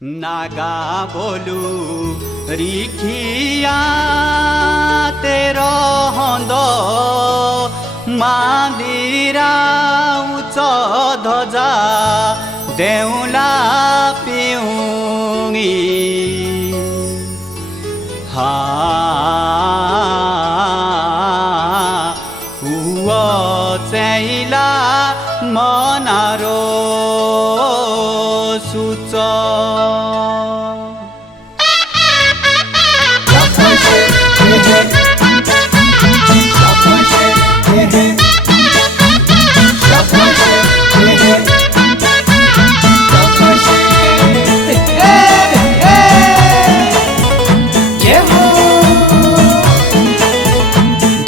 नागा बोलू रिखिया तेरो हंदो मांदिरा उच्च ध्वजा देउला पिउंगी हा चैला मनारो सुच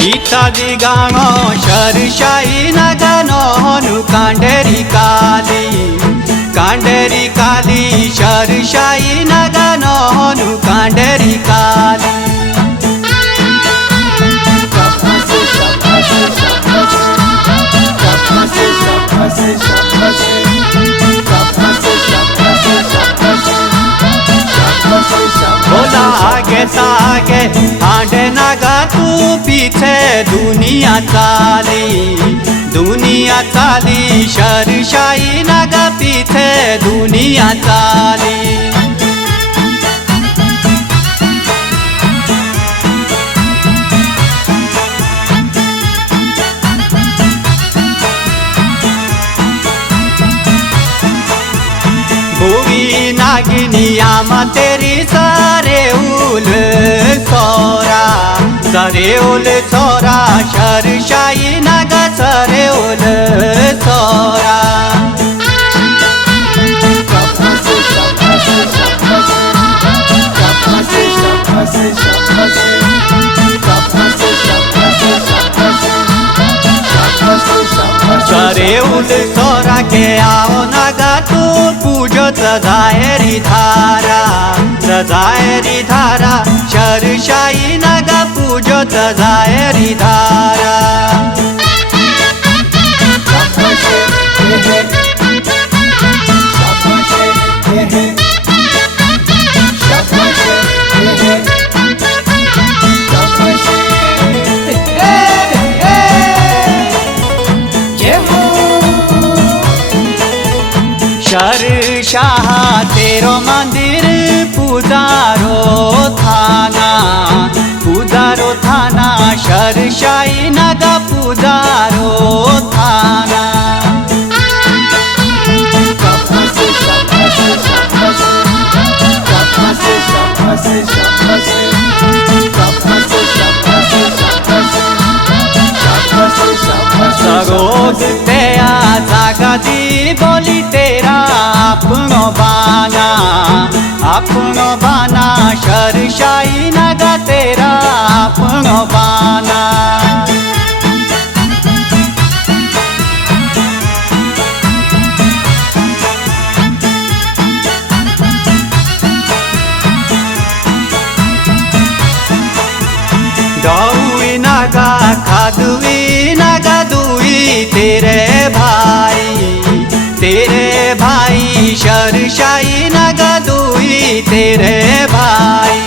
गीताजी गाणो शरशाई नगानो हनु कांडेरी काली शरशाई नगानो हनु कांडेरी काली बोला आगे तागे हांडे नागा तू पीछे दुनिया चाली शरशाई नागा पीछे दुनिया चाली भूवी नागिनी आमा तेरी सरेउल सोरा शरशाई नागा सरेउल सोरा सरेउल सोरा के आओ नागा तू पूजो सजाएरी धारा शरशाई नागा पूजो सजाएरी धारा शरशाह तेरो मंदिर पूजारो थाना शरशाई नागा पूजारो थाना सरोद तेया जागा दी बोली तेरा अपनो बाना शरशाई नागा तेरा अपनो बाना दौई नागा खादुई नागा दुई तेरे भाई शरशाई नागा दुई तेरे भाई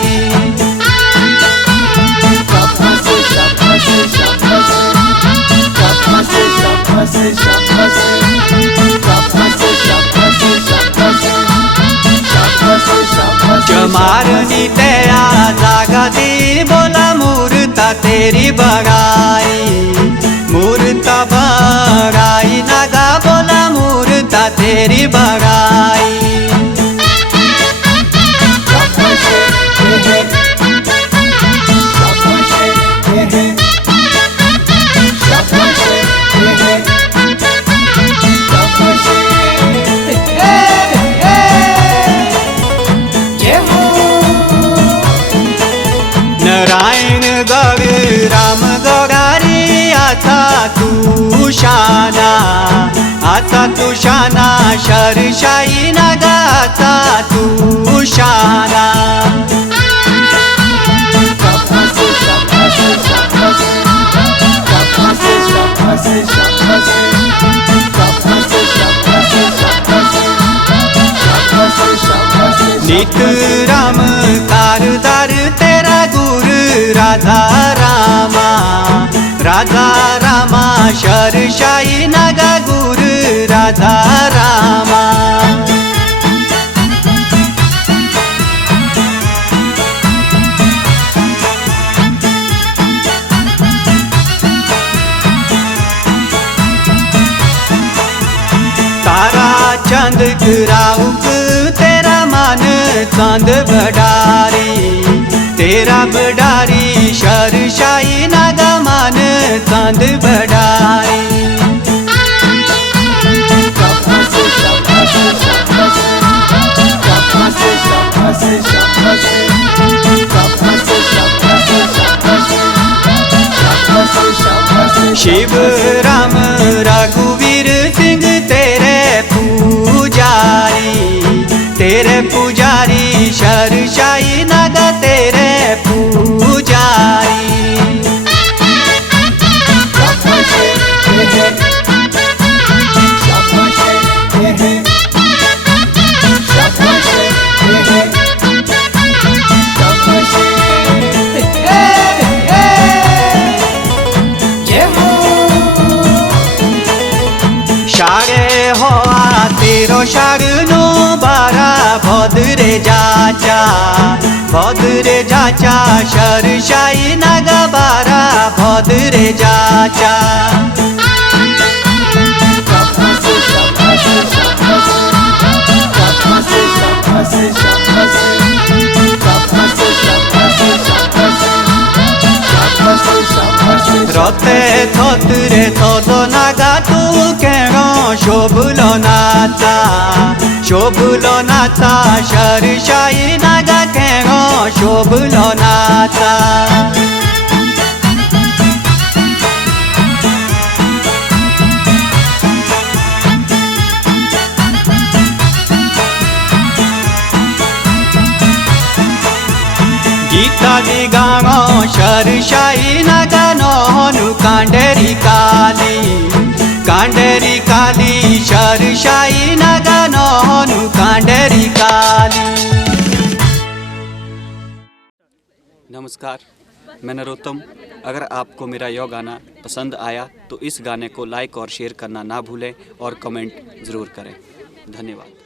जमारनी तेरा जागा दी बोला मूर्ता तेरी बगाई नागा बोला मूर्ता तेरी बगाई आता तू शाना शरशाई नागा आता तू शाना सीत राम कारदार तेरा गुरु राधा रामा, राधा रामा शरशाई नागा गुरु राधा रामा। तारा चंद कराउक तेरा मन चांद बडारी, तेरा बडारी शरशाई नागा मन चांद बडारी। शिव राम रघुवीर सिंह तेरे पुजारी, तेरे पुजारी शरशाई नागा तेरे पुजारी। शारे होआ तेरो शागनो बारा भद्रे जाचा, भद्रे जाचा शरशाई नागा बारा भद्रे जाचा। रते थतरे थद नागा तू केण शोभलो नाचा, शोभलो नाचा शरशाई नागा केण शोभलो नाचा। गीता दी गाँव शरशाई नागा नहनु कांडेरी काली, कांडेरी काली शरशाई नागा नहनु कांडेरी काली। नमस्कार, मैं नरोत्तम। अगर आपको मेरा यह गाना पसंद आया तो इस गाने को लाइक और शेयर करना ना भूलें और कमेंट ज़रूर करें। धन्यवाद।